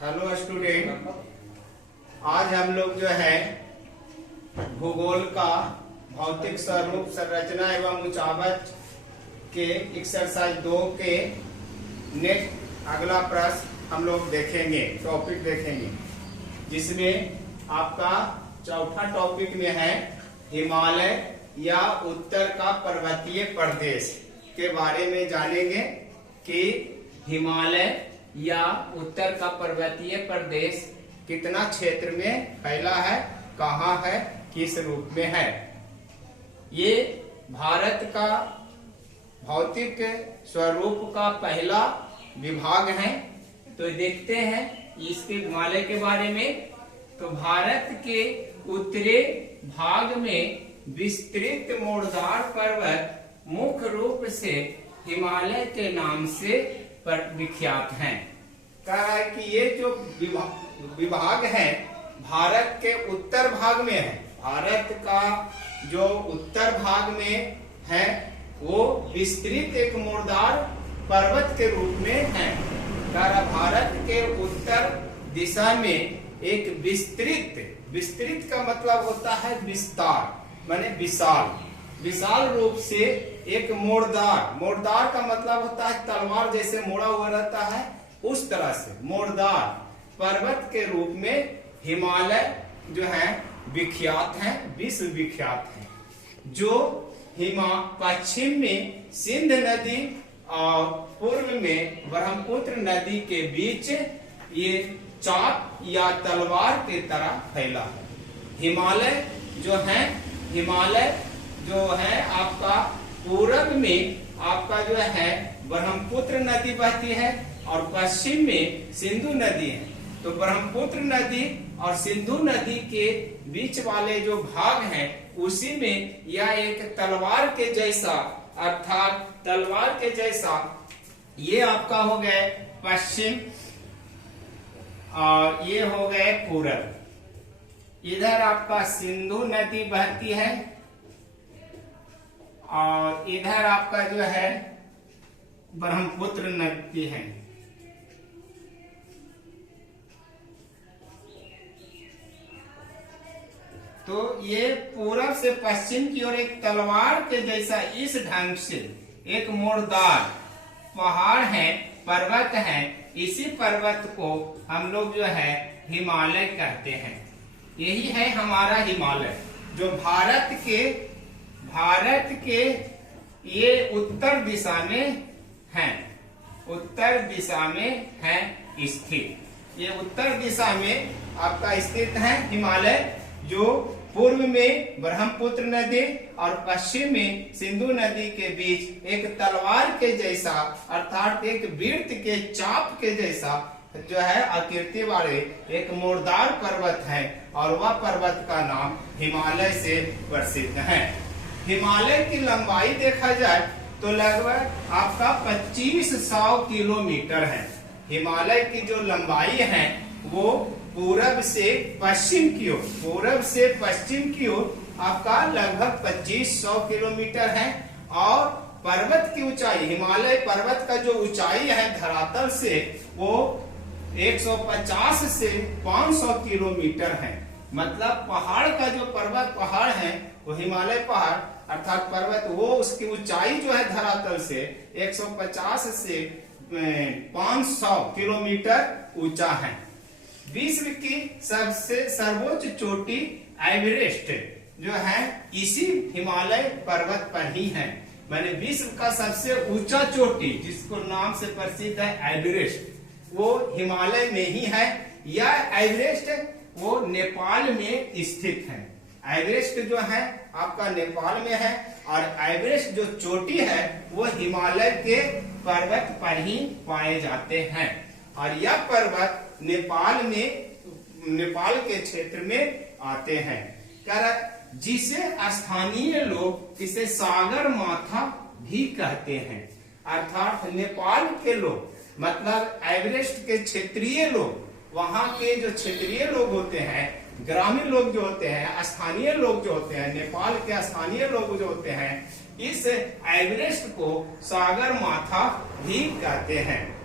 Hello student, आज हम लोग जो है भूगोल का भौतिक स्वरूप, संरचना एवं ऊंचावच के एक्सरसाइज 2 के नेक्स्ट अगला प्रश्न हम लोग देखेंगे, टॉपिक देखेंगे, जिसमें आपका चौथा टॉपिक में है हिमालय या उत्तर का पर्वतीय प्रदेश के बारे में जानेंगे कि हिमालय या उत्तर का पर्वतीय प्रदेश कितना क्षेत्र में फैला है, कहाँ है, किस रूप में है। ये भारत का भौतिक स्वरूप का पहला विभाग है। तो देखते हैं इसके हिमालय के बारे में। तो भारत के उत्तरी भाग में विस्तृत मूर्धार पर्वत मुख्य रूप से हिमालय के नाम से विख्यात हैं। कह रहा है कि ये जो विभाग है भारत के उत्तर भाग में है। भारत का जो उत्तर भाग में है वो विस्तृत एक मूर्धार पर्वत के रूप में है। कह रहा भारत के उत्तर दिशा में एक विस्तृत का मतलब होता है विस्तार, माने विशाल रूप से एक मोड़दार का मतलब होता है तलवार जैसे मोड़ा हुआ रहता है, उस तरह से मोड़दार पर्वत के रूप में हिमालय जो है विख्यात है, विश्व विख्यात है। जो पश्चिम में सिंध नदी और पूर्व में ब्रह्मपुत्र नदी के बीच ये चाप या तलवार की तरह फैला है। हिमालय जो है आपका पूरब में आपका जो है ब्रह्मपुत्र नदी बहती है और पश्चिम में सिंधु नदी है। तो ब्रह्मपुत्र नदी और सिंधु नदी के बीच वाले जो भाग हैं उसी में यह एक तलवार के जैसा, अर्थात तलवार के जैसा, ये आपका हो गए पश्चिम और ये हो गए पूरब। इधर आपका सिंधु नदी बहती है और इधर आपका जो है ब्रह्मपुत्र नदी है। तो ये पूरब से पश्चिम की ओर एक तलवार के जैसा इस ढंग से एक मोड़दार पहाड़ है, पर्वत है। इसी पर्वत को हम लोग जो है हिमालय कहते हैं। यही है हमारा हिमालय, जो भारत के ये उत्तर दिशा में है, उत्तर दिशा में है स्थित। ये उत्तर दिशा में आपका स्थित है हिमालय, जो पूर्व में ब्रह्मपुत्र नदी और पश्चिम में सिंधु नदी के बीच एक तलवार के जैसा, अर्थात एक वृत्त के चाप के जैसा जो है आकृति वाले एक मोड़दार पर्वत है, और वह पर्वत का नाम हिमालय से प्रसिद्ध है। हिमालय की लंबाई देखा जाए तो लगभग आपका 2500 किलोमीटर है। हिमालय की जो लंबाई है वो पूरब से पश्चिम की ओर आपका लगभग 2500 किलोमीटर है। और पर्वत की ऊंचाई, हिमालय पर्वत का जो ऊंचाई है धरातल से, वो 150 से 500 किलोमीटर है। मतलब पहाड़ का जो पहाड़ है वो हिमालय पहाड़ अर्थात पर्वत, वो उसकी ऊंचाई जो है धरातल से 150 से 500 किलोमीटर ऊंचा है। विश्व की सबसे सर्वोच्च चोटी एवरेस्ट जो है इसी हिमालय पर्वत पर ही है। मैंने विश्व का सबसे ऊंचा चोटी जिसको नाम से प्रसिद्ध है एवरेस्ट, वो हिमालय में ही है। यह एवरेस्ट वो नेपाल में स्थित है। एवरेस्ट जो है आपका नेपाल में है और एवरेस्ट जो चोटी है वो हिमालय के पर्वत पर ही पाए जाते हैं। और यह पर्वत नेपाल के क्षेत्र में आते हैं। जिसे स्थानीय लोग इसे सागर माथा भी कहते हैं। अर्थात नेपाल के लोग, मतलब एवरेस्ट के क्षेत्रीय लोग, वहां के जो क्षेत्रीय लोग होते हैं, ग्रामीण लोग जो होते हैं, स्थानीय लोग जो होते हैं, नेपाल के स्थानीय लोग जो होते हैं, इस एवरेस्ट को सागर माथा भी कहते हैं।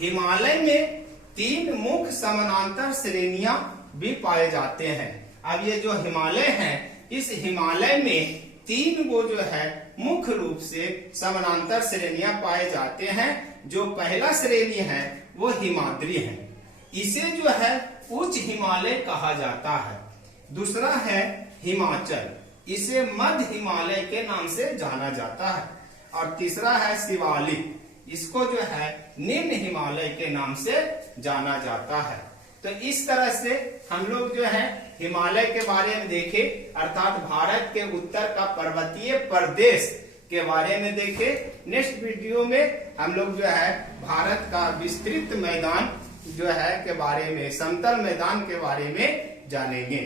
हिमालय में तीन मुख्य समानांतर श्रेणियां भी पाए जाते हैं। अब ये जो हिमालय है, इस हिमालय में तीन वो जो है मुख्य रूप से समानांतर श्रेणियां पाए जाते हैं। जो पहला श्रेणी है वो हिमाद्री है, इसे जो है उच्च हिमालय कहा जाता है। दूसरा है हिमाचल, इसे मध्य हिमालय के नाम से जाना जाता है। और तीसरा है शिवालिक, इसको जो है निम्न हिमालय के नाम से जाना जाता है। तो इस तरह से हम लोग जो है हिमालय के बारे में देखे, अर्थात भारत के उत्तर का पर्वतीय प्रदेश के बारे में देखे। नेक्स्ट वीडियो में हम लोग जो है भारत का विस्तृत मैदान जो है के बारे में, समतल मैदान के बारे में जानेंगे।